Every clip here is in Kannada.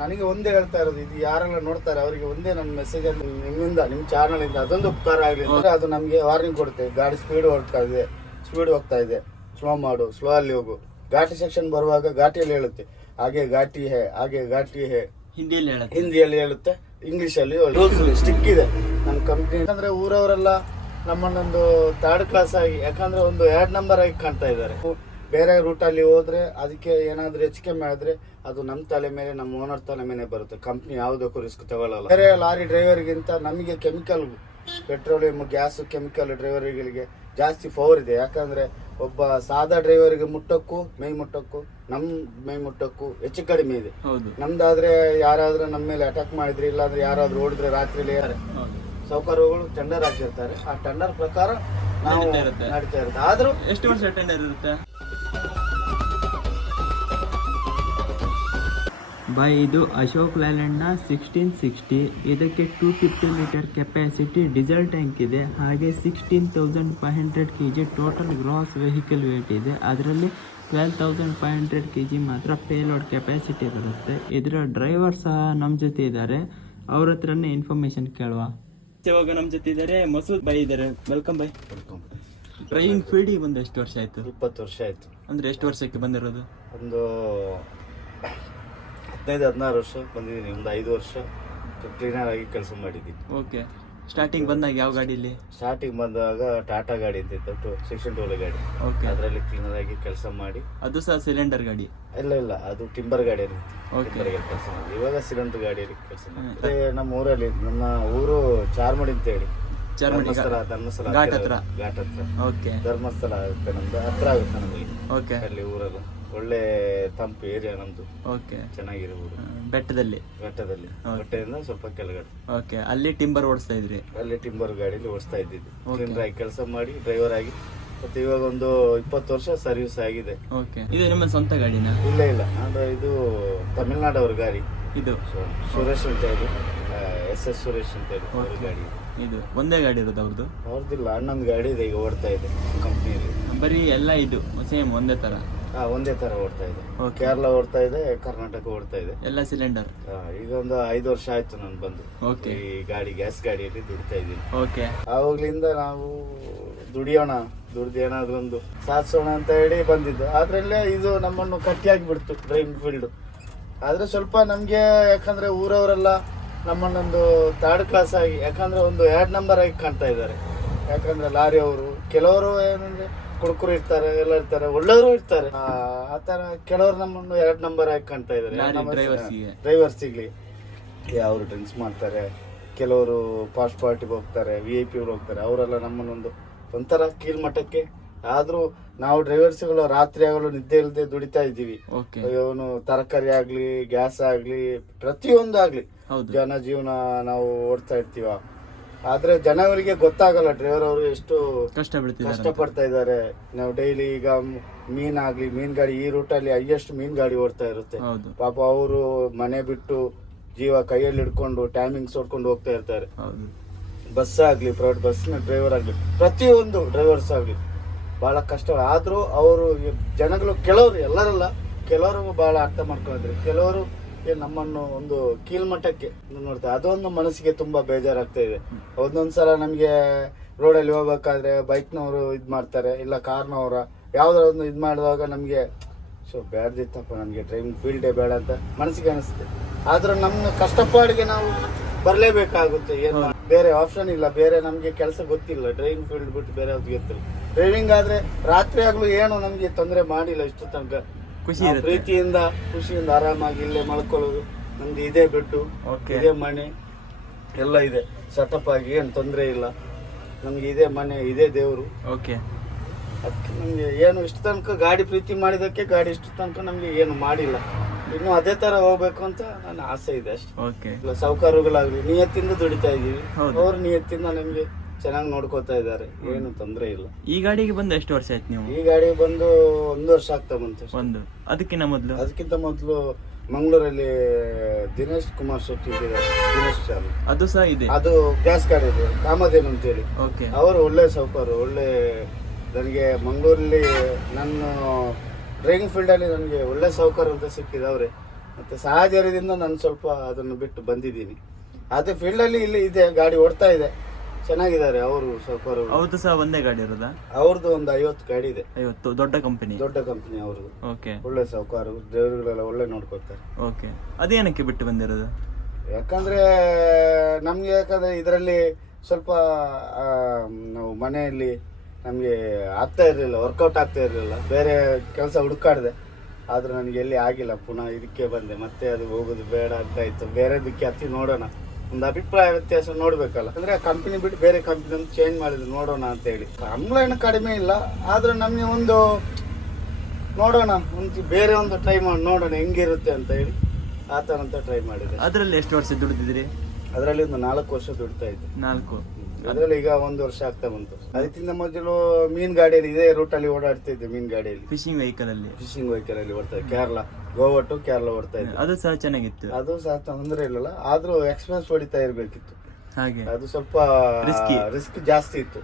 ನನಗೆ ಒಂದೇ ಹೇಳ್ತಾ ಇರೋದು ಇದು ಯಾರೆಲ್ಲ ನೋಡ್ತಾರೆ ಅವರಿಗೆ ಒಂದೇ ನನ್ನ ಮೆಸೇಜ್ ಅಲ್ಲಿ ನಿಮ್ಮಿಂದ ನಿಮ್ಮ ಚಾನಲ್ ಇಂದ ಅದೊಂದು ಉಪಕಾರ ಆಗಲಿ ಅಂದ್ರೆ ಅದು ನಮಗೆ ವಾರ್ನಿಂಗ್ ಕೊಡುತ್ತೆ. ಗಾಡಿ ಸ್ಪೀಡ್ ಹೋಗ್ತಾ ಇದೆ ಸ್ಪೀಡ್ ಹೋಗ್ತಾ ಇದೆ. ಸ್ಲೋ ಮಾಡು ಸ್ಲೋ ಅಲ್ಲಿ ಹೋಗು. ಘಾಟಿ ಸೆಕ್ಷನ್ ಬರುವಾಗ ಘಾಟಿಯಲ್ಲಿ ಹೇಳುತ್ತೆ. ಹಾಗೆ ಘಾಟಿ ಹೇ ಹಾಗೆ ಘಾಟಿ ಹೇ. ಹಿಂದಿಯಲ್ಲಿ ಹೇಳುತ್ತೆ. ಹಿಂದಿಯಲ್ಲಿ ಹೇಳುತ್ತೆ ಇಂಗ್ಲಿಷ್ ಅಲ್ಲಿ ರೂಲ್ಸ್ ಸ್ಟಿಕ್ ಇದೆ. ನಮ್ಮ ಕಂಪ್ನಿ ಅಂದ್ರೆ ಊರವರೆಲ್ಲ ನಮ್ಮನ್ನೊಂದು ಥರ್ಡ್ ಕ್ಲಾಸ್ ಆಗಿ ಯಾಕಂದ್ರೆ ಒಂದು ಎರಡು ನಂಬರ್ ಆಗಿ ಕಾಣ್ತಾ ಇದ್ದಾರೆ. ಬೇರೆ ರೂಟಲ್ಲಿ ಅಲ್ಲಿ ಹೋದ್ರೆ ಅದಕ್ಕೆ ಏನಾದ್ರೂ ಹೆಚ್ಚಿಗೆ ಮಾಡಿದ್ರೆ ಅದು ನಮ್ಮ ತಲೆ ಮೇಲೆ ನಮ್ಮ ಓನರ್ ತಲೆ ಮೇಲೆ ಬರುತ್ತೆ. ಕಂಪ್ನಿ ಯಾವುದಕ್ಕೂ ರಿಸ್ಕ್ ತಗೊಳ್ಳಲ್ಲ ಬೇರೆ ಲಾರಿ ಡ್ರೈವರ್ಗಿಂತ ನಮಗೆ ಕೆಮಿಕಲ್ ಪೆಟ್ರೋಲಿಯಂ ಗ್ಯಾಸು ಕೆಮಿಕಲ್ ಡ್ರೈವರ್ಗಳಿಗೆ ಜಾಸ್ತಿ ಪವರ್ ಇದೆ. ಯಾಕಂದ್ರೆ ಒಬ್ಬ ಸಾದಾ ಡ್ರೈವರ್ಗೆ ಮುಟ್ಟಕ್ಕೂ ಮೈ ಮುಟ್ಟಕ್ಕೂ ನಮ್ಮ ಮೈ ಮುಟ್ಟಕ್ಕೂ ಹೆಚ್ಚು ಕಡಿಮೆ ಇದೆ. ನಮ್ದಾದ್ರೆ ಯಾರಾದ್ರೂ ನಮ್ಮ ಮೇಲೆ ಅಟ್ಯಾಕ್ ಮಾಡಿದ್ರೆ ಇಲ್ಲಾಂದ್ರೆ ಯಾರಾದ್ರೂ ಓಡಿದ್ರೆ ರಾತ್ರಿಲಿ ಸೌಕರ್ಯಗಳು ಟೆಂಡರ್ ಹಾಕಿರ್ತಾರೆ. ಆ ಟೆಂಡರ್ ಪ್ರಕಾರ ನಾವು ನಡೀತಾ ಇರುತ್ತೆ. ಆದರೂ ಆದ್ರೂ ಎಷ್ಟು ವರ್ಷ ಟೆಂಡರ್ ಇರುತ್ತೆ? ಬೈ ಇದು ಅಶೋಕ್ ಲ್ಯಾಂಡ್ನ ಸಿಕ್ಸ್ಟೀನ್ ಸಿಕ್ಸ್ಟಿ ಇದಕ್ಕೆ two fifty litre capacity diesel tank ಇದೆ. ಹಾಗೆ sixteen thousand five hundred K G total gross vehicle weight ಇದೆ. ಅದರಲ್ಲಿ twelve thousand five hundred K G ಮಾತ್ರ ಪೇಲೋಡ್ ಕೆಪ್ಯಾಸಿಟಿ ಬರುತ್ತೆ ಇದರ ಡ್ರೈವರ್ ಸಹ ನಮ್ಮ ಜೊತೆ ಇದ್ದಾರೆ ಅವ್ರ ಹತ್ರನೇ ಇನ್ಫಾರ್ಮೇಶನ್ ಕೇಳುವ. ಇವಾಗ ನಮ್ಮ ಜೊತೆ ಇದ್ದಾರೆ ಮಸೂದ್ ಬೈ ಇದ್ದಾರೆ ವೆಲ್ಕಮ್ ಬೈ. ಡ್ರೈವಿಂಗ್ ಫೀಲ್ಡಿಗೆ ಬಂದು ಎಷ್ಟು ವರ್ಷ ಆಯಿತು? ಇಪ್ಪತ್ತು ವರ್ಷ ಆಯಿತು. ಅಂದರೆ ಎಷ್ಟು ವರ್ಷಕ್ಕೆ ಬಂದಿರೋದು? ಒಂದು ಹದಿನೈದು ಹದಿನಾರು ವರ್ಷ ಬಂದಿದ್ದೀನಿ. ಒಂದು ಐದು ವರ್ಷ ಕ್ಲೀನರ್ ಆಗಿ ಕೆಲಸ ಮಾಡಿದ್ದೀನಿ. ಓಕೆ ಸ್ಟಾರ್ಟಿಂಗ್ ಬಂದಾಗ ಯಾವ ಗಾಡಿಲಿ ಸ್ಟಾರ್ಟಿಂಗ್ ಬಂದಾಗ ಟಾಟಾ ಗಾಡಿ ಅಂತ ಇತ್ತು. ಸೆಕ್ಷನ್ ಟೋಲ್ ಗಾಡಿ. ಓಕೆ ಅದರಲ್ಲಿ ಕ್ಲೀನರ್ ಆಗಿ ಕೆಲಸ ಮಾಡಿ. ಅದು ಸಹ ಸಿಲಿಂಡರ್ ಗಾಡಿ? ಇಲ್ಲ ಇಲ್ಲ. ಅದು ಟಿಂಬರ್ ಗಾಡಿಯಲ್ಲಿ. ಟಿಂಬರ್ ಗಾಡಿ ಕೆಲಸ ಮಾಡಿ. ಇವಾಗ ಸಿಲಿಂಡರ್ ಗಾಡಿಯಲ್ಲಿ ಕೆಲಸ ಮಾಡಿ ನಮ್ಮ ಊರಲ್ಲಿ ನಮ್ಮ ಊರು ಚಾರ್ಮಡಿ ಅಂತ ಹೇಳಿ ಚಾರ್ಮಡಿ ಧರ್ಮಸ್ಥಳ ಧರ್ಮಸ್ಥಳ ಘಾಟ್ ಹತ್ರ. ಘಾಟ್ ಹತ್ರ. ಓಕೆ. ಧರ್ಮಸ್ಥಳ ಆಗುತ್ತೆ ನಮ್ದು. ಹತ್ರ ಆಗುತ್ತೆ ನಮಗೆ. ಓಕೆ. ಅಲ್ಲಿ ಊರೆಲ್ಲ ಒಳ್ಳೆ ತಂಪು ಏರಿಯಾ ನಮ್ದು. ಓಕೆ. ಚೆನ್ನಾಗಿರೋ ಊರು. ಬೆಟ್ಟದಲ್ಲಿ? ಘಟ್ಟದಲ್ಲಿ ಬೆಟ್ಟದಿಂದ ಸ್ವಲ್ಪ ಕೆಳಗಡೆ. ಓಕೆ. ಅಲ್ಲಿ ಟಿಂಬರ್ ಓಡಿಸ್ತಾ ಇದ್ರಿ? ಅಲ್ಲಿ ಟಿಂಬರ್ ಗಾಡಿಲಿ ಓಡಿಸ್ತಾ ಇದ್ದಿದ್ದು. ಕ್ಲೀನರ್ ಆಗಿ ಕೆಲಸ ಮಾಡಿ ಡ್ರೈವರ್ ಆಗಿ. ಮತ್ತೆ ಇವಾಗ ಒಂದು ಇಪ್ಪತ್ತು ವರ್ಷ ಸರ್ವಿಸ್ ಆಗಿದೆ. ಓಕೆ. ಇದು ನಿಮ್ಮ ಸ್ವಂತ ಗಾಡಿನ? ಇಲ್ಲ ಇಲ್ಲ. ಅಂದ್ರೆ ಇದು ತಮಿಳ್ನಾಡು ಅವ್ರ ಗಾಡಿ. ಇದು. ಸುರೇಶ್ ಅಂತ ಹೇಳಿ. ಎಸ್ ಎಸ್ ಸುರೇಶ್ ಅಂತ ಹೇಳಿ ಅವ್ರ ಗಾಡಿ. ಇದು ಒಂದೇ ಗಾಡಿ ಇರೋದು ಅವ್ರದ್ದು ಅವ್ರದ್ದಿಲ್ಲ ಅಣ್ಣಂದು ಗಾಡಿ ಇದೆ ಈಗ ಓಡ್ತಾ ಇದೆ ಕಂಪ್ನಿಯಲ್ಲಿ. ಬರೀ ಎಲ್ಲ ಇದು ಸೇಮ್ ಒಂದೇ ತರ ಹಾ ಒಂದೇ ತರ ಓಡ್ತಾ ಇದೆ. ಕೇರಳ ಓಡ್ತಾ ಇದೆ ಕರ್ನಾಟಕ ಓಡ್ತಾ ಇದೆ. ಎಲ್ಲ ಸಿಲಿಂಡರ್ ಈಗ ಒಂದು ಐದು ವರ್ಷ ಆಯ್ತು ನಾನು ಬಂದು. ಓಕೆ ಈ ಗಾಡಿ ಗ್ಯಾಸ್ ಗಾಡಿಯಲ್ಲಿ ದುಡಿತಾ ಇದ್ದೀನಿ. ಓಕೆ ಆವಾಗ್ಲಿಂದ ನಾವು ದುಡಿಯೋಣ ದುಡ್ದು ಏನಾದ್ರೂ ಒಂದು ಸಾಧಿಸೋಣ ಅಂತ ಹೇಳಿ ಬಂದಿದ್ದು. ಆದ್ರಲ್ಲೇ ಇದು ನಮ್ಮನ್ನು ಕಟ್ಟಿಯಾಗಿ ಬಿಡ್ತು ಡ್ರೈವಿಂಗ್ ಫೀಲ್ಡ್ ಆದ್ರೆ ಸ್ವಲ್ಪ ನಮ್ಗೆ ಯಾಕಂದ್ರೆ ಊರವರೆಲ್ಲ ನಮ್ಮನ್ನೊಂದು ಥರ್ಡ್ ಕ್ಲಾಸ್ ಆಗಿ ಯಾಕಂದ್ರೆ ಒಂದು ಎರಡು ನಂಬರ್ ಆಗಿ ಕಾಣ್ತಾ ಇದ್ದಾರೆ. ಯಾಕಂದ್ರೆ ಲಾರಿ ಅವರು ಕೆಲವರು ಏನಂದ್ರೆ ಕುಡುಕರು ಇರ್ತಾರೆ ಎಲ್ಲ ಇರ್ತಾರೆ ಒಳ್ಳೆಯವರು ಇರ್ತಾರೆ. ಆ ತರ ಕೆಲವರು ನಮ್ಮನ್ನು ಎರಡು ನಂಬರ್ ಆಗಿ ಕಾಣ್ತಾ ಇದ್ದಾರೆ. ಡ್ರೈವರ್ಸಿಗೆ ಡ್ರೈವರ್ಸಿಗ್ಲಿ ಅವರು ಡ್ರಿಂಕ್ಸ್ ಮಾಡ್ತಾರೆ ಕೆಲವರು ಪಾಸ್ಟ್ ಪಾರ್ಟಿಗೆ ಹೋಗ್ತಾರೆ ವಿ ಐ ಪಿ ಹೋಗ್ತಾರೆ ಅವರೆಲ್ಲ ನಮ್ಮನ್ನೊಂದು ಒಂಥರ ಕೀಳ್ಮಟ್ಟಕ್ಕೆ ಆದ್ರೂ ನಾವು ಡ್ರೈವರ್ಸ್ಗಳು ರಾತ್ರಿ ಆಗಲು ನಿದ್ದೆ ಇಲ್ಲದೆ ದುಡಿತಾ ಇದ್ದೀವಿ. ಇವನು ತರಕಾರಿ ಆಗ್ಲಿ ಗ್ಯಾಸ್ ಆಗ್ಲಿ ಪ್ರತಿಯೊಂದು ಆಗ್ಲಿ ಜನ ಜೀವನ ನಾವು ಓಡ್ತಾ ಇರ್ತೀವ. ಆದ್ರೆ ಜನಗಳಿಗೆ ಗೊತ್ತಾಗಲ್ಲ ಡ್ರೈವರ್ ಅವರು ಎಷ್ಟು ಕಷ್ಟ ಕಷ್ಟಪಡ್ತಾ ಇದ್ದಾರೆ. ನಾವು ಡೈಲಿ ಈಗ ಮೀನ್ ಆಗ್ಲಿ ಮೀನ್ ಗಾಡಿ ಈ ರೂಟ್ ಅಲ್ಲಿ ಹೈಯೆಸ್ಟ್ ಮೀನ್ ಗಾಡಿ ಓಡ್ತಾ ಇರುತ್ತೆ. ಪಾಪ ಅವರು ಮನೆ ಬಿಟ್ಟು ಜೀವ ಕೈಯಲ್ಲಿ ಹಿಡ್ಕೊಂಡು ಟೈಮಿಂಗ್ಸ್ ಹೊಡ್ಕೊಂಡು ಹೋಗ್ತಾ ಇರ್ತಾರೆ. ಬಸ್ ಆಗ್ಲಿ ಪ್ರೈವೇಟ್ ಬಸ್ನ ಡ್ರೈವರ್ ಆಗ್ಲಿ ಪ್ರತಿಯೊಂದು ಡ್ರೈವರ್ಸ್ ಆಗ್ಲಿ. ಬಹಳ ಕಷ್ಟ ಆದರೂ ಅವರು ಜನಗಳು ಕೆಲವರು ಎಲ್ಲರಲ್ಲ ಕೆಲವರು ಭಾಳ ಅರ್ಥ ಮಾಡ್ಕೊಂಡಿದ್ರು ಕೆಲವರು ನಮ್ಮನ್ನು ಒಂದು ಕೀಳ್ಮಟ್ಟಕ್ಕೆ ನೋಡ್ತಾರೆ. ಅದೊಂದು ಮನಸ್ಸಿಗೆ ತುಂಬಾ ಬೇಜಾರಾಗ್ತಾ ಇದೆ. ಒಂದೊಂದ್ಸಲ ನಮಗೆ ರೋಡಲ್ಲಿ ಹೋಗ್ಬೇಕಾದ್ರೆ ಬೈಕ್ನವರು ಇದು ಮಾಡ್ತಾರೆ ಇಲ್ಲ ಕಾರ್ನವರ ಯಾವುದಾರ ಒಂದು ಇದು ಮಾಡಿದಾಗ ನಮಗೆ ಸೊ ಬೇಡದಿತ್ತಪ್ಪ ನಮಗೆ ಡ್ರೈವಿಂಗ್ ಫೀಲ್ಡೇ ಬೇಡ ಅಂತ ಮನಸ್ಸಿಗೆ ಅನಿಸುತ್ತೆ. ಆದ್ರೆ ನಮ್ಮ ಕಷ್ಟಪಾಡಿಗೆ ನಾವು ಬರಲೇಬೇಕಾಗುತ್ತೆ. ಏನು ಬೇರೆ ಆಪ್ಷನ್ ಇಲ್ಲ. ಬೇರೆ ನಮಗೆ ಕೆಲಸ ಗೊತ್ತಿಲ್ಲ. ಡ್ರೈವಿಂಗ್ ಫೀಲ್ಡ್ ಬಿಟ್ಟು ಬೇರೆ ಅವ್ರಿಗೆ ಗೊತ್ತಿಲ್ಲ. ಡ್ರೈವಿಂಗ್ ಆದ್ರೆ ರಾತ್ರಿ ಆಗ್ಲೂ ಏನು ನಮ್ಗೆ ತೊಂದರೆ ಮಾಡಿಲ್ಲ ಇಷ್ಟು ತನಕ. ಖುಷಿ ಪ್ರೀತಿಯಿಂದ ಖುಷಿಯಿಂದ ಆರಾಮಾಗಿ ಇಲ್ಲೇ ಮಲ್ಕೊಳ್ಳೋದು. ನಮ್ದು ಇದೇ ಬೆಟ್ಟು ಇದೇ ಮನೆ ಎಲ್ಲ ಇದೆ. ಸೆಟಪ್ ಆಗಿ ಏನು ತೊಂದರೆ ಇಲ್ಲ. ನಮ್ಗೆ ಇದೇ ಮನೆ ಇದೇ ದೇವರು. ಓಕೆ ಅದಕ್ಕೆ ನಮಗೆ ಏನು ಇಷ್ಟು ತನಕ ಗಾಡಿ ಪ್ರೀತಿ ಮಾಡಿದಕ್ಕೆ ಗಾಡಿ ಇಷ್ಟು ತನಕ ನಮಗೆ ಏನು ಮಾಡಿಲ್ಲ. ಇನ್ನು ಅದೇ ತರ ಹೋಗ್ಬೇಕು ಅಂತ ನನ್ನ ಆಸೆ ಇದೆ ಅಷ್ಟೇ. ಓಕೆ ಇಲ್ಲ ಸಾಹುಕಾರಗಳಾಗ್ಲಿ ನಿಯತ್ತಿಂದ ದುಡಿತಾ ಇದೀವಿ. ಅವ್ರ ನಿಯತ್ತಿಂದ ನಮ್ಗೆ ಚೆನ್ನಾಗಿ ನೋಡ್ಕೋತಾ ಇದ್ದಾರೆ. ಏನು ತೊಂದರೆ ಇಲ್ಲ. ಈ ಗಾಡಿಗೆ ಬಂದು ಎಷ್ಟು ವರ್ಷ ಆಯ್ತು ನೀವು? ಈ ಗಾಡಿ ಬಂದು ಒಂದು ವರ್ಷ ಆಗ್ತಾ ಬಂತು. ಒಂದು. ಅದಕ್ಕಿಂತ ಮೊದಲು? ಅದಕ್ಕಿಂತ ಮೊದಲು ಮಂಗಳೂರಲ್ಲಿ ದಿನೇಶ್ ಕುಮಾರ್ ಶೆಟ್ಟಿ ದಿನೇಶ್ ಚಾಲು ಅದು ಸಹ ಇದೆ. ಅದು ಗ್ಯಾಸ್ ಕಾರ್ಡ್ ಇದೆ ಕಾಮಧೇನು ಅಂತೇಳಿ. ಓಕೆ. ಅವರು ಒಳ್ಳೆ ಸೌಕರ್ಯ ಒಳ್ಳೆ ನನಗೆ ಮಂಗಳೂರಲ್ಲಿ ನನ್ನ ಡ್ರೈವಿಂಗ್ ಫೀಲ್ಡಲ್ಲಿ ನನಗೆ ಒಳ್ಳೆ ಸೌಕರ್ಯ ಅಂತ ಸಿಕ್ಕಿದೆ ಅವರೇ ಮತ್ತು ಸಹಜರದಿಂದ ನಾನು ಸ್ವಲ್ಪ ಅದನ್ನು ಬಿಟ್ಟು ಬಂದಿದ್ದೀನಿ. ಅದೇ ಫೀಲ್ಡಲ್ಲಿ ಇಲ್ಲಿ ಇದೆ ಗಾಡಿ ಓಡ್ತಾ ಇದೆ. ಚೆನ್ನಾಗಿದ್ದಾರೆ ಅವರು ಸೌಕರ್ ಅವ್ರದ್ದು ಸಹ ಒಂದೇ ಗಾಡಿ ಇರೋದಾ? ಅವ್ರದ್ದು ಒಂದು ಐವತ್ತು ಗಾಡಿ ಇದೆ. ಐವತ್ತು ದೊಡ್ಡ ಕಂಪನಿ ದೊಡ್ಡ ಕಂಪನಿ ಅವರು ಓಕೆ ಒಳ್ಳೆ ಸೌಕಾರು ಡ್ರೈವರ್ಗಳೆಲ್ಲ ಒಳ್ಳೆ ನೋಡ್ಕೊತಾರೆ ಓಕೆ ಅದೇನಕ್ಕೆ ಬಿಟ್ಟು ಬಂದಿರೋದು? ಯಾಕಂದ್ರೆ ನಮ್ಗೆ ಯಾಕಂದ್ರೆ ಇದರಲ್ಲಿ ಸ್ವಲ್ಪ ಆ, ನಾವು ಮನೆಯಲ್ಲಿ ನಮಗೆ ಆಗ್ತಾ ಇರಲಿಲ್ಲ ವರ್ಕೌಟ್ ಆಗ್ತಾ ಇರಲಿಲ್ಲ. ಬೇರೆ ಕೆಲಸ ಹುಡುಕಾಡಿದೆ. ಆದ್ರೆ ನನಗೆ ಎಲ್ಲಿ ಆಗಿಲ್ಲ ಪುನಃ ಇದಕ್ಕೆ ಬಂದೆ. ಮತ್ತೆ ಅದು ಹೋಗೋದು ಬೇಡ ಅಂತ ಇತ್ತು. ಬೇರೆದಕ್ಕೆ ಹತ್ತಿ ನೋಡೋಣ. ಒಂದು ಅಭಿಪ್ರಾಯ ವ್ಯತ್ಯಾಸ ನೋಡ್ಬೇಕಲ್ಲ. ಅಂದ್ರೆ ಕಂಪನಿ ಬಿಟ್ಟು ಬೇರೆ ಕಂಪನಿ ಒಂದು ಚೇಂಜ್ ಮಾಡಿದ್ರು ನೋಡೋಣ ಅಂತ ಹೇಳಿ ಸಂಬಳ ಏನು ಕಡಿಮೆ ಇಲ್ಲ ಆದ್ರೆ ನಮಗೆ ಒಂದು ನೋಡೋಣ ಒಂದು ಬೇರೆ ಒಂದು ಟ್ರೈ ಮಾಡಿ ನೋಡೋಣ ಹೆಂಗಿರುತ್ತೆ ಅಂತ ಹೇಳಿ ಆ ಥರ ಅಂತ ಟ್ರೈ ಮಾಡಿದೆ ಅದರಲ್ಲಿ ಎಷ್ಟು ವರ್ಷ ದುಡಿದಿದ್ರಿ ಅದರಲ್ಲಿ ಒಂದು ನಾಲ್ಕು ವರ್ಷ ದುಡಿತಾ ಇದ್ದೆ. ನಾಲ್ಕು. ಅದರಲ್ಲಿ ಈಗ ಒಂದು ವರ್ಷ ಆಗ್ತಾ ಬಂತು. ಅದಕ್ಕಿಂತ ಮೊದಲು ಮೀನ್ ಗಾಡಿಯಲ್ಲಿ ಇದೇ ರೂಟಲ್ಲಿ ಓಡಾಡ್ತಿದ್ದೆ ಮೀನ್ ಗಾಡಿಯಲ್ಲಿ. ಫಿಶಿಂಗ್ ವೆಹಿಕಲ್ ಅಲ್ಲಿ. ಫಿಶಿಂಗ್ ವೆಹಿಕಲ್ ಅಲ್ಲಿ ಬರ್ತಾ ಕೇರಳ ಗೋವಾ ಟು ಕೇರಳ ಬರ್ತಾ ಇದ್ದೆ. ಅದು ಸಹ ಚೆನ್ನಾಗಿತ್ತು. ಅದು ಸಹ ತೊಂದರೆ ಇಲ್ಲಲ್ಲ ಆದ್ರೂ ಎಕ್ಸ್ಪ್ರೆಸ್ ಹೊಡಿತಾ ಇರ್ಬೇಕಿತ್ತು. ಹಾಗೆ. ಅದು ಸ್ವಲ್ಪ. ರಿಸ್ಕ್ ಜಾಸ್ತಿ ಇತ್ತು.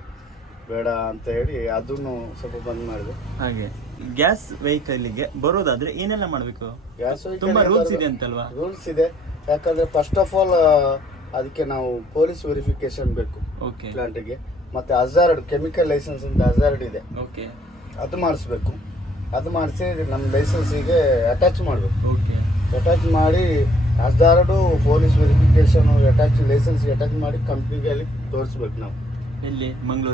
ಬೇಡ ಅಂತ ಹೇಳಿ ಅದನ್ನು ಸ್ವಲ್ಪ ಬಂದ್ ಮಾಡಿದೆ. ಹಾಗೆ. ಗ್ಯಾಸ್ ವೆಹಿಕಲ್ಗೆ ಬರೋದಾದ್ರೆ ಏನೆಲ್ಲ ಮಾಡ್ಬೇಕು? ಗ್ಯಾಸ್ ತುಂಬಾ ರೂಲ್ಸ್ ಇದೆ ಅಂತಲ್ವಾ? ರೂಲ್ಸ್ ಇದೆ. ಯಾಕಂದ್ರೆ ಫಸ್ಟ್ ಆಫ್ ಆಲ್ ಅದಕ್ಕೆ ನಾವು ಪೊಲೀಸ್ ವೆರಿಫಿಕೇಶನ್ ಬೇಕು ಪ್ಲಾಂಟಿಗೆ. ಮತ್ತೆ ಹಜಾರ್ಡ್ ಕೆಮಿಕಲ್ ಲೈಸೆನ್ಸ್ ಅಂತ ಹಜಾರ್ಡ್ ಇದೆ. ಓಕೆ ಅದು ಮಾಡಿಸ್ಬೇಕು. ಅದು ಮಾಡಿಸಿ ನಮ್ಮ ಲೈಸೆನ್ಸಿಗೆ ಅಟ್ಯಾಚ್ ಮಾಡಬೇಕು. ಓಕೆ ಅಟ್ಯಾಚ್ ಮಾಡಿ ಹಜಾರ್ಡು ಪೊಲೀಸ್ ವೆರಿಫಿಕೇಶನ್ ಅಟ್ಯಾಚ್ ಲೈಸೆನ್ಸ್ಗೆ ಅಟ್ಯಾಚ್ ಮಾಡಿ ಕಂಪ್ನಿಗೆ ಅಲ್ಲಿ ತೋರಿಸ್ಬೇಕು ನಾವು.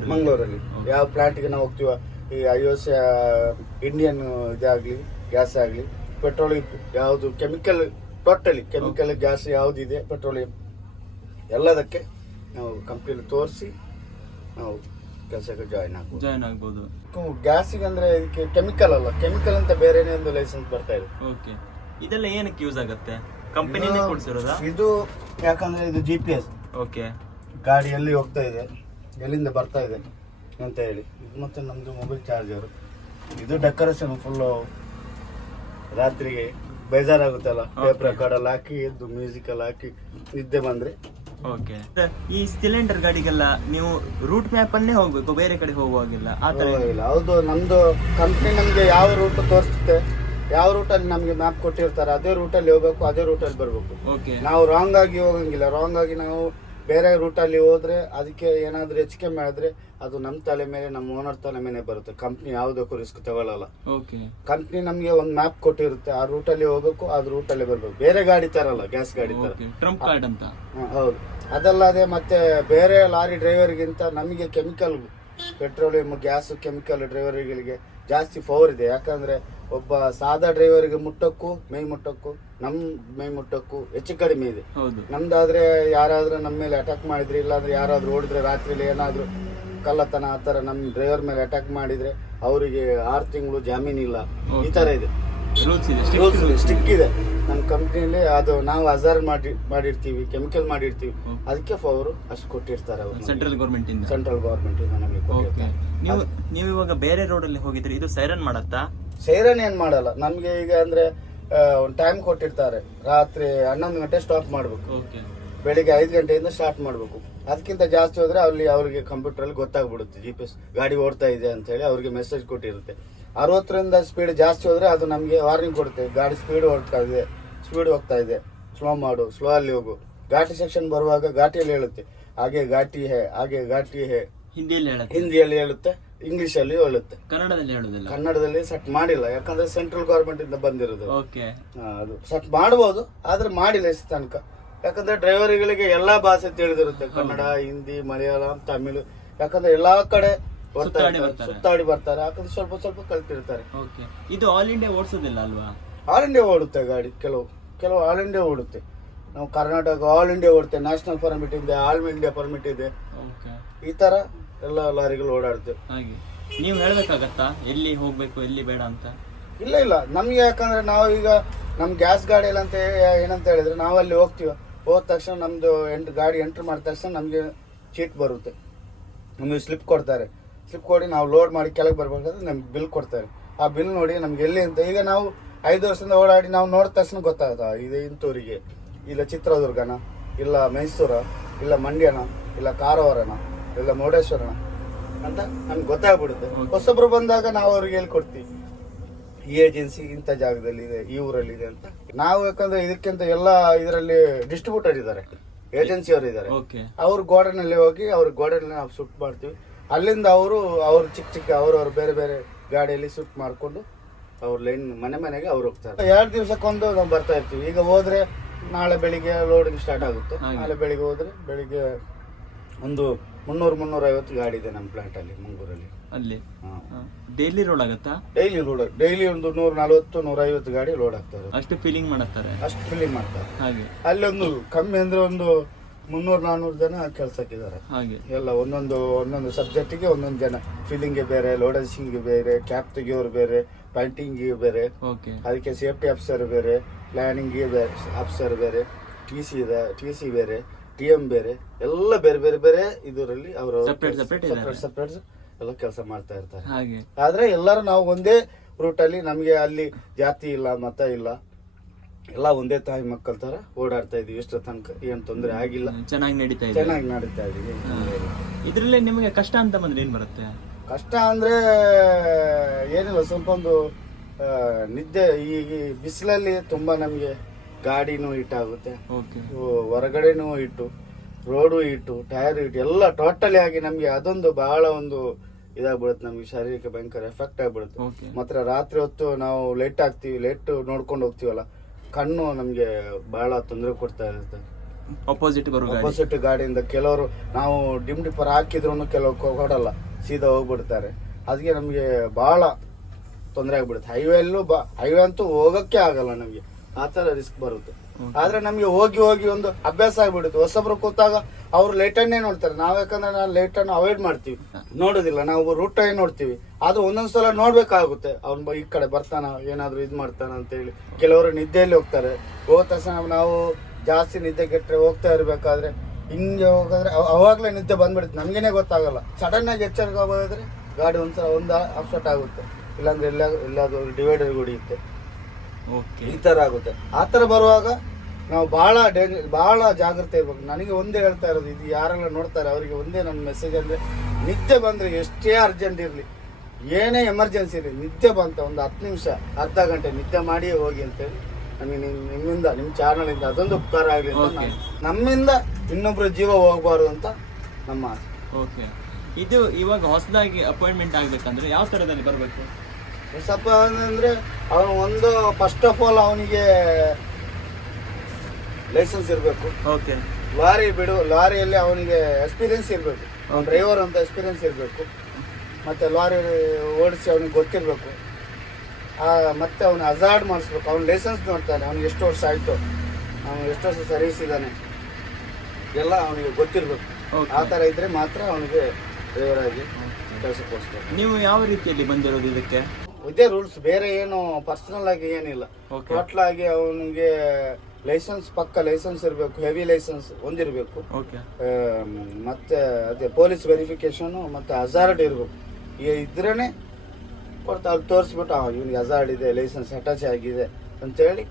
ಮಂಗಳೂರಲ್ಲಿ. ಯಾವ ಪ್ಲಾಂಟ್ಗೆ ನಾವು ಹೋಗ್ತೀವ ಈ ಐ ಎಸ್ ಇಂಡಿಯನ್ ಇದಾಗಲಿ ಗ್ಯಾಸ್ ಆಗಲಿ ಪೆಟ್ರೋಲಿಯಂ ಯಾವುದು ಕೆಮಿಕಲ್ ಟೋಟಲಿ ಕೆಮಿಕಲ್ ಗ್ಯಾಸ್ ಯಾವುದಿದೆ ಪೆಟ್ರೋಲಿಯಂ ಎಲ್ಲದಕ್ಕೆ ನಾವು ಕಂಪ್ನಿಲಿ ತೋರಿಸಿ ನಾವು ಕೆಲಸಕ್ಕೆ ಜಾಯ್ನ್ ಆಗ್ಬೋದು. ಜಾಯ್ನ್ ಆಗ್ಬೋದು. ಗ್ಯಾಸಿಗೆ ಅಂದ್ರೆ ಇದಕ್ಕೆ ಕೆಮಿಕಲ್ ಅಲ್ಲ. ಕೆಮಿಕಲ್ ಅಂತ ಬೇರೆನೇ ಒಂದು ಲೈಸೆನ್ಸ್ ಬರ್ತಾ ಇದೆ. ಓಕೆ ಇದೆಲ್ಲ ಏನಕ್ಕೆ ಯೂಸ್ ಆಗುತ್ತೆ? ಕಂಪನಿನೇ ಇದು- ಕೊಡ್ಸಿರೋದಾ? ಇದು ಯಾಕಂದ್ರೆ ಇದು ಜಿ ಪಿ ಎಸ್ ಓಕೆ ಗಾಡಿ ಎಲ್ಲಿ ಹೋಗ್ತಾ ಇದೆ. ಎಲ್ಲಿಂದ ಬರ್ತಾ ಇದೆ ಅಂತ ಹೇಳಿ. ಇದು ಮತ್ತೆ ನಮ್ಮದು ಮೊಬೈಲ್ ಚಾರ್ಜರ್ ಇದು ಡೆಕೋರೇಷನ್ ಫುಲ್ಲು ರಾತ್ರಿಗೆ ಬೇಜಾರಾಗುತ್ತಲ್ಲ. ಟೇಪ್ ಕಾರ್ಡಲ್ಲಿ ಹಾಕಿ ಎದ್ದು ಮ್ಯೂಸಿಕಲ್ಲಿ ಹಾಕಿ ನಿದ್ದೆ ಬಂದ್ರೆ ಓಕೆ ಈ ಸಿಲಿಂಡರ್ ಗಾಡಿಗೆಲ್ಲ ನೀವು ರೂಟ್ ಮ್ಯಾಪ್ ಅನ್ನೇ ಹೋಗ್ಬೇಕು ಬೇರೆ ಕಡೆ ಹೋಗುವಾಗಿಲ್ಲ ಆ ತರ ಇಲ್ಲ ಹೌದು ನಮ್ದು ಕಂಪ್ನಿ ನಮ್ಗೆ ಯಾವ ರೂಟ್ ತೋರಿಸುತ್ತೆ ಯಾವ ರೂಟಲ್ಲಿ ನಮ್ಗೆ ಮ್ಯಾಪ್ ಕೊಟ್ಟಿರ್ತಾರೆ ಅದೇ ರೂಟಲ್ಲಿ ಹೋಗ್ಬೇಕು ಅದೇ ರೂಟಲ್ಲಿ ಬರ್ಬೇಕು. ಓಕೆ ನಾವು ರಾಂಗ್ ಆಗಿ ಹೋಗಂಗಿಲ್ಲ ರಾಂಗ್ ಆಗಿ ನಾವು ಬೇರೆ ರೂಟಲ್ಲಿ ಹೋದ್ರೆ ಅದಕ್ಕೆ ಏನಾದ್ರೂ ಹೆಚ್ಚು ಕಮ್ಮಿ ಆದ್ರೆ ಅದು ನಮ್ಮ ತಲೆ ಮೇಲೆ ನಮ್ಮ ಓನರ್ ತಲೆ ಮೇಲೆ ಬರುತ್ತೆ. ಕಂಪ್ನಿ ಯಾವುದಕ್ಕೂ ರಿಸ್ಕ್ ತಗೊಳ್ಳಲ್ಲ ಕಂಪ್ನಿ ನಮಗೆ ಒಂದು ಮ್ಯಾಪ್ ಕೊಟ್ಟಿರುತ್ತೆ. ಆ ರೂಟಲ್ಲಿ ಹೋಗ್ಬೇಕು ಅದು ರೂಟಲ್ಲಿ ಬರಬೇಕು. ಬೇರೆ ಗಾಡಿ ತರಲ್ಲ ಗ್ಯಾಸ್ ಗಾಡಿ ತರ ಹೌದು. ಅದಲ್ಲದೆ ಮತ್ತೆ ಬೇರೆ ಲಾರಿ ಡ್ರೈವರ್ಗಿಂತ ನಮಗೆ ಕೆಮಿಕಲ್ ಪೆಟ್ರೋಲಿಯಂ ಗ್ಯಾಸ್ ಕೆಮಿಕಲ್ ಡ್ರೈವರ್ಗಳಿಗೆ ಜಾಸ್ತಿ ಪವರ್ ಇದೆ. ಯಾಕಂದ್ರೆ ಒಬ್ಬ ಸಾದಾ ಡ್ರೈವರ್ಗೆ ಮುಟ್ಟಕ್ಕೂ ಮೈ ಮುಟ್ಟಕ್ಕೂ ನಮ್ ಮೈ ಮುಟ್ಟಕ್ಕೂ ಹೆಚ್ಚು ಕಡಿಮೆ ಇದೆ. ಹೌದು. ನಮ್ದಾದ್ರೆ ಯಾರಾದ್ರೂ ನಮ್ಮ ಮೇಲೆ ಅಟ್ಯಾಕ್ ಮಾಡಿದ್ರೆ ಇಲ್ಲಾಂದ್ರೆ ಯಾರಾದ್ರೂ ಓಡಿದ್ರೆ ರಾತ್ರಿಲಿ ಏನಾದ್ರೂ ಕಳ್ಳತನ ಆ ಥರ ನಮ್ಮ ಡ್ರೈವರ್ ಮೇಲೆ ಅಟ್ಯಾಕ್ ಮಾಡಿದ್ರೆ ಅವರಿಗೆ ಆರು ತಿಂಗಳು ಜಾಮೀನು ಇಲ್ಲ. ಈ ತರ ಇದೆ. ಸ್ಟಿಕ್ ಇದೆ. ನಮ್ಮ ಕಂಪ್ನಿಯಲ್ಲಿ ಅದು ನಾವು ಹಜಾರ್ ಮಾಡಿ ಮಾಡಿರ್ತೀವಿ ಕೆಮಿಕಲ್ ಮಾಡಿರ್ತೀವಿ. ಅದಕ್ಕೆ ಅವರು ಅಷ್ಟು ಕೊಟ್ಟಿರ್ತಾರೆ ಅವರು. ಸೆಂಟ್ರಲ್ ಗೌರ್ಮೆಂಟ್ ಇಂದ. ಸೆಂಟ್ರಲ್ ಗೌರ್ಮೆಂಟ್ ಇಂದ ನಮಗೆ ನೀವು ನೀವು ಇವಾಗ ಬೇರೆ ರೋಡ್ ಅಲ್ಲಿ ಹೋಗಿದ್ರಿ ಇದು ಸೈರನ್ ಮಾಡತ್ತಾ? ಏನ್ ಮಾಡಲ್ಲ. ನಮ್ಗೆ ಈಗ ಅಂದ್ರೆ ಒಂದು ಟೈಮ್ ಕೊಟ್ಟಿರ್ತಾರೆ. ರಾತ್ರಿ ಹನ್ನೊಂದು ಗಂಟೆ ಸ್ಟಾಪ್ ಮಾಡ್ಬೇಕು. ಬೆಳಿಗ್ಗೆ ಐದು ಗಂಟೆಯಿಂದ ಸ್ಟಾರ್ಟ್ ಮಾಡಬೇಕು. ಅದಕ್ಕಿಂತ ಜಾಸ್ತಿ ಹೋದ್ರೆ ಅಲ್ಲಿ ಅವರಿಗೆ ಕಂಪ್ಯೂಟರಲ್ಲಿ ಗೊತ್ತಾಗ್ಬಿಡುತ್ತೆ. ಜಿ ಪಿ ಎಸ್ ಗಾಡಿ ಓಡ್ತಾ ಇದೆ ಅಂತ ಹೇಳಿ ಅವ್ರಿಗೆ ಮೆಸೇಜ್ ಕೊಟ್ಟಿರುತ್ತೆ. ಅರವತ್ತರಿಂದ ಸ್ಪೀಡ್ ಜಾಸ್ತಿ ಹೋದ್ರೆ ಅದು ನಮಗೆ ವಾರ್ನಿಂಗ್ ಕೊಡುತ್ತೆ. ಗಾಡಿ ಸ್ಪೀಡ್ ಹೋಗ್ತಾ ಇದೆ. ಸ್ಪೀಡ್ ಹೋಗ್ತಾ ಇದೆ. ಸ್ಲೋ ಮಾಡು. ಸ್ಲೋ ಅಲ್ಲಿ ಹೋಗು. ಘಾಟಿ ಸೆಕ್ಷನ್ ಬರುವಾಗ ಘಾಟಿಯಲ್ಲಿ ಹೇಳುತ್ತೆ. ಹಾಗೆ ಘಾಟಿ ಹೇ ಹಾಗೆ ಘಾಟಿ ಹೇ. ಹಿಂದಿಯಲ್ಲಿ ಹಿಂದಿಯಲ್ಲಿ ಹೇಳುತ್ತೆ. ಇಂಗ್ಲಿಷಲ್ಲಿ ಹೇಳುತ್ತೆ. ಕನ್ನಡದಲ್ಲಿ ಹೇಳುದಿಲ್ಲ? ಕನ್ನಡದಲ್ಲಿ ಸೆಟ್ ಮಾಡಿಲ್ಲ. ಯಾಕಂದ್ರೆ ಸೆಂಟ್ರಲ್ ಗೌರ್ಮೆಂಟ್ ಇಂದ ಬಂದಿರೋದು. ಓಕೆ. ಅದು ಸೆಟ್ ಮಾಡಬಹುದು ಆದ್ರೆ ಮಾಡಿಲ್ಲ ಇಷ್ಟು ತನಕ. ಯಾಕಂದ್ರೆ ಡ್ರೈವರ್ಗಳಿಗೆ ಎಲ್ಲಾ ಭಾಷೆ ತಿಳಿದಿರುತ್ತೆ. ಕನ್ನಡ ಹಿಂದಿ. ಮಲಯಾಳಂ ತಮಿಳು. ಯಾಕಂದ್ರೆ ಎಲ್ಲಾ ಕಡೆ ಸುತ್ತಾಡಿ ಬರ್ತಾರೆ. ಸುತ್ತಾಡಿ ಬರ್ತಾರೆ. ಯಾಕಂದ್ರೆ ಸ್ವಲ್ಪ ಸ್ವಲ್ಪ ಕಲ್ತಿರ್ತಾರೆ. ಓಕೆ. ಇದು ಆಲ್ ಇಂಡಿಯಾ ಓಡಿಸೋದಿಲ್ಲ ಅಲ್ವಾ? ಆಲ್ ಇಂಡಿಯಾ ಓಡುತ್ತೆ ಗಾಡಿ. ಕೆಲವು ಕೆಲವು ಆಲ್ ಇಂಡಿಯಾ ಓಡುತ್ತೆ. ನಾವು ಕರ್ನಾಟಕ ಆಲ್ ಇಂಡಿಯಾ ಓಡುತ್ತೆ. ನ್ಯಾಷನಲ್ ಪರ್ಮಿಟ್ ಇದೆ ಆಲ್ ಇಂಡಿಯಾ ಪರ್ಮಿಟ್ ಇದೆ. ಓಕೆ. ಈ ತರ ಎಲ್ಲ ಲಾರಿಗಳು ಓಡಾಡ್ತೇವೆ. ಹಾಗೆ. ನೀವು ಹೇಳ್ಬೇಕಾಗತ್ತಾ? ಎಲ್ಲಿ ಹೋಗ್ಬೇಕು ಎಲ್ಲಿ ಬೇಡ ಅಂತ? ಇಲ್ಲ ಇಲ್ಲ. ನಮ್ಗೆ ಯಾಕಂದ್ರೆ ನಾವು ಈಗ ನಮ್ ಗ್ಯಾಸ್ ಗಾಡಿಯಲ್ಲಿ ಅಂತ ಏ- ಏನಂತ ಹೇಳಿದ್ರೆ ನಾವು ಅಲ್ಲಿ ಹೋಗ್ತೀವಿ. ಹೋದ ತಕ್ಷಣ ನಮ್ದು ಎಂಟ್ ಗಾಡಿ ಎಂಟ್ರ್ ಮಾಡಿದ ತಕ್ಷಣ ನಮಗೆ ಚೀಟ್ ಬರುತ್ತೆ. ನಮಗೆ ಸ್ಲಿಪ್ ಕೊಡ್ತಾರೆ. ಸ್ಲಿಪ್ ಕೊಡಿ ನಾವು ಲೋಡ್ ಮಾಡಿ ಕೆಳಗೆ ಬರ್ಬೇಕಾದ್ರೆ ನಮ್ಗೆ ಬಿಲ್ ಕೊಡ್ತಾರೆ. ಆ ಬಿಲ್ ನೋಡಿ ನಮ್ಗೆ ಎಲ್ಲಿ ಅಂತ. ಈಗ ನಾವು ಐದು ವರ್ಷದಿಂದ ಓಡಾಡಿ ನಾವು ನೋಡಿದ ತಕ್ಷಣ ಗೊತ್ತಾಗುತ್ತೆ? ಇದು ಇಂತೂರಿಗೆ ಇಲ್ಲ ಚಿತ್ರದುರ್ಗನ ಇಲ್ಲ ಮೈಸೂರ ಇಲ್ಲ ಮಂಡ್ಯನ ಇಲ್ಲ ಕಾರವಾರನ. ಇಲ್ಲ ಮುರುಡೇಶ್ವರನ ಅಂತ ನಮ್ಗೆ ಗೊತ್ತಾಗ್ಬಿಡುತ್ತೆ. ಹೊಸೊಬ್ರು ಬಂದಾಗ ನಾವು ಅವ್ರಿಗೆ ಹೇಳ್ಕೊಡ್ತೀವಿ. ಈ ಏಜೆನ್ಸಿ ಇಂಥ ಜಾಗದಲ್ಲಿ ಇದೆ ಈ ಊರಲ್ಲಿ ಇದೆ ಅಂತ. ನಾವು ಯಾಕಂದ್ರೆ ಇದಕ್ಕಿಂತ ಎಲ್ಲ ಇದರಲ್ಲಿ ಡಿಸ್ಟ್ರಿಬ್ಯೂಟರ್ ಇದ್ದಾರೆ. ಏಜೆನ್ಸಿ ಅವರು ಇದ್ದಾರೆ. ಅವ್ರ ಗೋಡನಲ್ಲಿ ಹೋಗಿ ಅವ್ರ ಗೋಡನಲ್ಲಿ ನಾವು ಸುಟ್ ಮಾಡ್ತೀವಿ. ಅಲ್ಲಿಂದ ಅವರು ಅವ್ರ ಚಿಕ್ಕ ಚಿಕ್ಕ ಅವ್ರವ್ರ ಬೇರೆ ಬೇರೆ ಗಾಡಿಯಲ್ಲಿ ಸುಟ್ ಮಾಡಿಕೊಂಡು ಅವ್ರ ಲೈನ್ ಮನೆ ಮನೆಗೆ ಅವ್ರು ಹೋಗ್ತಾರೆ. ಎರಡು ದಿವಸಕ್ಕೊಂದು ನಾವು ಬರ್ತಾ ಇರ್ತೀವಿ. ಈಗ ಹೋದ್ರೆ ನಾಳೆ ಬೆಳಿಗ್ಗೆ ಲೋಡಿಂಗ್ ಸ್ಟಾರ್ಟ್ ಆಗುತ್ತೆ. ನಾಳೆ ಬೆಳಿಗ್ಗೆ ಹೋದ್ರೆ ಬೆಳಿಗ್ಗೆ ಒಂದು ಮುನ್ನೂರು ಮುನ್ನೂರ ಐವತ್ತು ಗಾಡಿ ಇದೆ ನಮ್ಮ ಪ್ಲಾಂಟ್ ಅಲ್ಲಿ ಮಂಗಳೂರಲ್ಲಿ. ಅಲ್ಲಿ? ಡೈಲಿ ರೋಡ್ ಆಗತ್ತಾ? ಡೈಲಿ ರೋಡ್ ಡೈಲಿ ಒಂದು ನೂರ ನಲ್ವತ್ತು ನೂರ ಐವತ್ತು ಗಾಡಿ ಲೋಡ್ ಆಗ್ತಾರೆ ಅಷ್ಟು ಫೀಲಿಂಗ್ ಮಾಡ್ತಾರೆ? ಅಷ್ಟು ಫೀಲಿಂಗ್ ಮಾಡ್ತಾರೆ. ಹಾಗೆ. ಅಲ್ಲಿ ಒಂದು ಕಮ್ಮಿ ಅಂದ್ರೆ ಒಂದು ಮುನ್ನೂರು ನಾನ್ನೂರು ಜನ ಕೆಲಸಕ್ಕಿದ್ದಾರೆ. ಹಾಗೆ. ಎಲ್ಲ ಒಂದೊಂದು ಒಂದೊಂದು ಸಬ್ಜೆಕ್ಟಿಗೆ ಒಂದೊಂದು ಜನ. ಫೀಲಿಂಗ್ಗೆ ಬೇರೆ ಲೋಡನ್ಸಿಂಗ್ ಬೇರೆ ಕ್ಯಾಪ್ ತೆಗಿಯೋರು ಬೇರೆ ಪ್ಯಾಂಟಿಂಗಿಗೆ ಬೇರೆ. ಓಕೆ ಅದಕ್ಕೆ ಸೇಫ್ಟಿ ಆಫೀಸರ್ ಬೇರೆ ಪ್ಲಾನಿಂಗ್ ಬೇರೆ ಆಫೀಸರ್ ಬೇರೆ ಟಿ ಸಿ ಇದೆ ಟಿ ಸಿ ಬೇರೆ. ಟಿ ಎಂ ಬೇರೆ ಎಲ್ಲ ಬೇರೆ ಬೇರೆ ಬೇರೆ ಇದರಲ್ಲಿ ಅವರು Separate, separate ಇದ್ದಾರೆ. ಸಪ್ರೇಟ್ ಸಪ್ರೇಟ್ ಎಲ್ಲ ಕೆಲಸ ಮಾಡ್ತಾ ಇರ್ತಾರೆ. ಹಾಗೆ. ಆದ್ರೆ ಎಲ್ಲರೂ ನಾವು ಒಂದೇ ರೂಟ್ ಅಲ್ಲಿ ನಮಗೆ ಅಲ್ಲಿ ಜಾತಿ ಇಲ್ಲ ಮತ ಇಲ್ಲ ಎಲ್ಲ ಒಂದೇ ತಾಯಿ ಮಕ್ಕಳ ತರ ಓಡಾಡ್ತಾ ಇದೀವಿ. ಇಷ್ಟರ ತನಕ ಏನ್ ತೊಂದರೆ ಆಗಿಲ್ಲ. ಚೆನ್ನಾಗಿ ನಡೀತಾ ಇದೆ. ಚೆನ್ನಾಗಿ ನಡೀತಾ ಇದೀವಿ ಇದ್ರಲ್ಲಿ ನಿಮಗೆ ಕಷ್ಟ ಅಂತ ಬಂದ್ರೆ ಏನ್ ಬರುತ್ತೆ? ಕಷ್ಟ ಅಂದ್ರೆ ಏನಿಲ್ಲ ಸ್ವಲ್ಪ ಒಂದು ಆ, ನಿದ್ದೆ ಈ ಈ ಬಿಸಿಲಲ್ಲಿ ತುಂಬಾ ನಮಗೆ ಗಾಡಿನೂ ಹಿಟ್ಟಾಗುತ್ತೆ. ಹೊರಗಡೆನೂ ಇಟ್ಟು ರೋಡು ಇಟ್ಟು ಟೈರ್ ಇಟ್ಟು ಎಲ್ಲ ಟೋಟಲಿ ಆಗಿ ನಮಗೆ ಅದೊಂದು ಬಹಳ ಒಂದು ಇದಾಗ್ಬಿಡುತ್ತೆ ನಮಗೆ ಶಾರೀರಿಕ ಭಯಂಕರ ಎಫೆಕ್ಟ್ ಆಗ್ಬಿಡುತ್ತೆ. ಮಾತ್ರ ರಾತ್ರಿ ಹೊತ್ತು ನಾವು ಲೇಟ್ ಆಗ್ತೀವಿ ಲೇಟ್ ನೋಡ್ಕೊಂಡು ಹೋಗ್ತೀವಲ್ಲ ಕಣ್ಣು ನಮಗೆ ಬಹಳ ತೊಂದರೆ ಕೊಡ್ತಾ ಇರುತ್ತೆ. ಅಪೋಸಿಟ್ ಅಪೋಸಿಟ್ ಗಾಡಿಯಿಂದ ಕೆಲವರು ನಾವು ಡಿಮ್ ಡಿಪರ್ ಹಾಕಿದ್ರು ಕೆಲವರು ಕೊಡಲ್ಲ ಸೀದಾ ಹೋಗ್ಬಿಡ್ತಾರೆ. ಅದಕ್ಕೆ ನಮಗೆ ಬಹಳ ತೊಂದರೆ ಆಗ್ಬಿಡುತ್ತೆ. ಹೈವೇ ಅಲ್ಲೂ ಬಾ ಹೈವೇ ಅಂತೂ ಹೋಗಕ್ಕೆ ಆಗಲ್ಲ ನಮಗೆ. ಆ ಥರ ರಿಸ್ಕ್ ಬರುತ್ತೆ. ಆದ್ರೆ ನಮಗೆ ಹೋಗಿ ಹೋಗಿ ಒಂದು ಅಭ್ಯಾಸ ಆಗ್ಬಿಡುತ್ತೆ. ಹೊಸಬ್ರು ಕೂತಾಗ ಅವ್ರು ಲೇಟನ್ನೇ ನೋಡ್ತಾರೆ. ನಾವ್ ಯಾಕಂದ್ರೆ ನಾವು ಲೈಟನ್ನು ಅವಾಯ್ಡ್ ಮಾಡ್ತೀವಿ. ನೋಡೋದಿಲ್ಲ. ನಾವು ರೂಟ್ ನೋಡ್ತೀವಿ. ಆದ್ರೂ ಒಂದೊಂದ್ಸಲ ನೋಡ್ಬೇಕಾಗುತ್ತೆ. ಅವ್ನ ಈ ಕಡೆ ಬರ್ತಾನ, ಏನಾದ್ರು ಇದ್ ಮಾಡ್ತಾನ ಅಂತ ಹೇಳಿ. ಕೆಲವರು ನಿದ್ದೆಯಲ್ಲಿ ಹೋಗ್ತಾರೆ. ಹೋದ ತಕ್ಷಣ ನಾವು ಜಾಸ್ತಿ ನಿದ್ದೆ ಕೆಟ್ಟರೆ ಹೋಗ್ತಾ ಇರ್ಬೇಕಾದ್ರೆ ಹಿಂಗೆ ಹೋಗಾದ್ರೆ ಅವ- ಅವಾಗ್ಲೇ ನಿದ್ದೆ ಬಂದ್ಬಿಡುತ್ತೆ. ನಮ್ಗೇನೆ ಗೊತ್ತಾಗಲ್ಲ. ಸಡನ್ ಆಗಿ ಎಚ್ಚರಿಕೆ ಹೋಗೋದ್ರೆ ಗಾಡಿ ಒಂದ್ಸಲ ಒಂದು ಅಪ್ಸೆಟ್ ಆಗುತ್ತೆ. ಇಲ್ಲಾಂದ್ರೆ ಎಲ್ಲ ಎಲ್ಲಾದ್ರೂ ಡಿವೈಡರ್ ಹೊಡಿಯುತ್ತೆ ಈ ತರ ಆಗುತ್ತೆ. ಆ ತರ ಬರುವಾಗ ನಾವು ಬಹಳ ಡೇಂಜರ್ ಬಹಳ ಜಾಗ್ರತೆ ಇರ್ಬೇಕು. ನನಗೆ ಒಂದೇ ಹೇಳ್ತಾ ಇರೋದು ಇದು ಯಾರೆಲ್ಲ ನೋಡ್ತಾರೆ ಅವರಿಗೆ ಒಂದೇ ನನ್ನ ಮೆಸೇಜ್ ಅಂದ್ರೆ ನಿದ್ದೆ ಬಂದ್ರೆ ಎಷ್ಟೇ ಅರ್ಜೆಂಟ್ ಇರಲಿ ಏನೇ ಎಮರ್ಜೆನ್ಸಿ ಇರಲಿ ನಿದ್ದೆ ಬಂತ ಒಂದು ಹತ್ತು ನಿಮಿಷ ಅರ್ಧ ಗಂಟೆ ನಿದ್ದೆ ಮಾಡಿ ಹೋಗಿ ಅಂತೇಳಿ ನಮಗೆ ನಿಮ್ ನಿಮ್ಮಿಂದ ನಿಮ್ಮ ಚಾನಲಿಂದ ಅದೊಂದು ಉಪಕಾರ ಆಗಲಿ ಅಂತ ನಮ್ಮಿಂದ ಇನ್ನೊಬ್ಬರ ಜೀವ ಹೋಗಬಾರ್ದು ಅಂತ ನಮ್ಮ ಆಸೆ. ಓಕೆ ಇದು ಇವಾಗ ಹೊಸದಾಗಿ ಅಪಾಯಿಂಟ್ಮೆಂಟ್ ಆಗಬೇಕಂದ್ರೆ ಯಾವ ಥರದಲ್ಲಿ ಬರಬೇಕು? ಹೊಸಪ್ಪ ಅಂದ್ರೆ ಅವನು ಒಂದು ಫಸ್ಟ್ ಆಫ್ ಆಲ್ ಅವನಿಗೆ ಲೈಸೆನ್ಸ್ ಇರಬೇಕು. ಓಕೆ ಲಾರಿ ಬಿಡು ಲಾರಿಯಲ್ಲಿ ಅವನಿಗೆ ಎಕ್ಸ್ಪೀರಿಯನ್ಸ್ ಇರಬೇಕು. ಅವ್ನು ಡ್ರೈವರ್ ಅಂತ ಎಕ್ಸ್ಪೀರಿಯನ್ಸ್ ಇರಬೇಕು. ಮತ್ತು ಲಾರಿ ಓಡಿಸಿ ಅವನಿಗೆ ಗೊತ್ತಿರಬೇಕು. ಮತ್ತೆ ಅವನು ಅಜಾರ್ಡ್ ಮಾಡಿಸ್ಬೇಕು. ಅವ್ನು ಲೈಸೆನ್ಸ್ ನೋಡ್ತಾನೆ. ಅವ್ನಿಗೆ ಎಷ್ಟು ವರ್ಷ ಆಯಿತು. ಅವನು ಎಷ್ಟು ವರ್ಷ ಸರ್ವಿಸ್ ಇದ್ದಾನೆ. ಎಲ್ಲ ಅವನಿಗೆ ಗೊತ್ತಿರಬೇಕು. ಆ ಥರ ಇದ್ರೆ ಮಾತ್ರ ಅವನಿಗೆ ಡ್ರೈವರ್ ಆಗಿ ಕೆಲಸಕ್ಕೋಸ್ಕರ ನೀವು ಯಾವ ರೀತಿಯಲ್ಲಿ ಬಂದಿರೋದು ಇದಕ್ಕೆ? ಇದೇ ರೂಲ್ಸ್ ಬೇರೆ ಏನು ಪರ್ಸನಲ್ ಆಗಿ ಏನಿಲ್ಲ. ಟೋಟಲ್ ಆಗಿ ಅವನಿಗೆ ಲೈಸೆನ್ಸ್ ಪಕ್ಕ ಲೈಸೆನ್ಸ್ ಇರಬೇಕು ಹೆವಿ ಲೈಸೆನ್ಸ್ ಒಂದಿರಬೇಕು. ಓಕೆ ಮತ್ತೆ ಅದೇ ಪೊಲೀಸ್ ವೆರಿಫಿಕೇಶನ್ ಮತ್ತೆ ಅಜಾರ್ಡ್ ಇರಬೇಕು. ಇದ್ರೇನೆ ಕೊಡ್ತಾ ಅಲ್ಲಿ ತೋರಿಸ್ಬಿಟ್ಟು ಇವ್ನಿಗೆ ಅಜಾರ್ಡ್ ಇದೆ ಲೈಸೆನ್ಸ್ ಅಟ್ಯಾಚ್ ಆಗಿದೆ ಅಂತೇಳಿ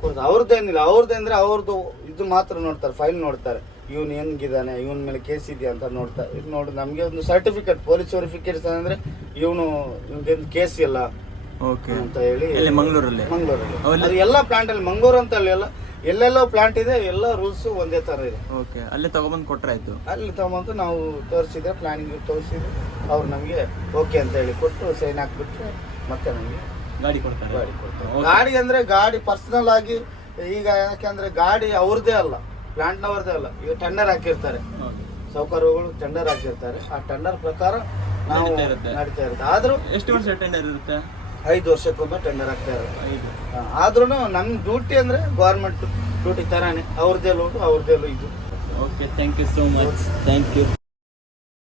ಕೊಡ್ತಾರೆ ಅವ್ರದ್ದೇನಿಲ್ಲ ಅಂದರೆ ಅವ್ರದ್ದು ಇದು ಮಾತ್ರ ನೋಡ್ತಾರೆ ಫೈಲ್ ನೋಡ್ತಾರೆ. ಇವನು ಹೆಂಗಿದ್ದಾನೆ ಇವನ ಮೇಲೆ ಕೇಸ್ ಇದೆಯಾ ಅಂತ ನೋಡ್ತಾ ಇದು ನೋಡಿ ನಮಗೆ ಒಂದು ಸರ್ಟಿಫಿಕೇಟ್ ಪೊಲೀಸ್ ಸರ್ಟಿಫಿಕೇಟ್ ಅಂದ್ರೆ ಇವನು ಇವನಿಗೆ ಕೇಸ್ ಇಲ್ಲ ಓಕೆ ಅಂತ ಹೇಳಿ ಎಲ್ಲಿ? ಮಂಗಳೂರಲ್ಲಿ? ಮಂಗಳೂರಲ್ಲಿ. ಅದು ಎಲ್ಲ ಪ್ಲಾಂಟ್ ಅಲ್ಲಿ ಮಂಗಳೂರು ಅಂತ ಅಲ್ಲ ಎಲ್ಲ ಎಲ್ಲೆಲ್ಲೋ ಪ್ಲಾಂಟ್ ಇದೆ ಎಲ್ಲ ರೂಲ್ಸ್ ಒಂದೇ ತರ ಇದೆ. ಓಕೆ ಅಲ್ಲೇ ತಗೊಬಂದು ಕೊಟ್ರಾಯ್ತು? ಅಲ್ಲಿ ತಗೊಂಬಂದು ನಾವು ತೋರಿಸಿದ್ರೆ ಪ್ಲಾನಿಂಗ್ ತೋರಿಸಿದ್ರೆ ಅವ್ರು ನಮಗೆ ಓಕೆ ಅಂತ ಹೇಳಿ ಕೊಟ್ಟು ಸೈನ್ ಹಾಕ್ಬಿಟ್ರೆ ಮತ್ತೆ ನಮಗೆ ಗಾಡಿ ಕೊಡ್ತಾರೆ. ಗಾಡಿ ಕೊಡ್ತಾರೆ. ಗಾಡಿ ಅಂದ್ರೆ ಗಾಡಿ ಪರ್ಸನಲ್ ಆಗಿ ಈಗ ಯಾಕೆಂದ್ರೆ ಗಾಡಿ ಅವ್ರದ್ದೇ ಅಲ್ಲ. ಪ್ಲಾಂಟ್ನವ್ರದ್ದೇ ಅಲ್ಲ ಈಗ ಟೆಂಡರ್ ಹಾಕಿರ್ತಾರೆ. ಸೌಕರ್ಯಗಳು ಟೆಂಡರ್ ಹಾಕಿರ್ತಾರೆ. ಆ ಟೆಂಡರ್ ಪ್ರಕಾರ ನಾವು ನಡೀತಾ ಇರುತ್ತೆ. ಆದ್ರೂ ಎಷ್ಟು ವರ್ಷ ಟೆಂಡರ್ ಇರುತ್ತೆ? ಐದು ವರ್ಷಕ್ಕೊಮ್ಮೆ ಟೆಂಡರ್ ಆಗ್ತಾ ಇರುತ್ತೆ. ಆದ್ರೂ ನಮ್ಮ ಡ್ಯೂಟಿ ಅಂದ್ರೆ ಗೌರ್ಮೆಂಟ್ ಡ್ಯೂಟಿ ತರಾನೇ. ಅವ್ರದ್ದೇ ಲೋಟು ಅವ್ರದ್ದೇ ಇದು. Okay thank you so much thank you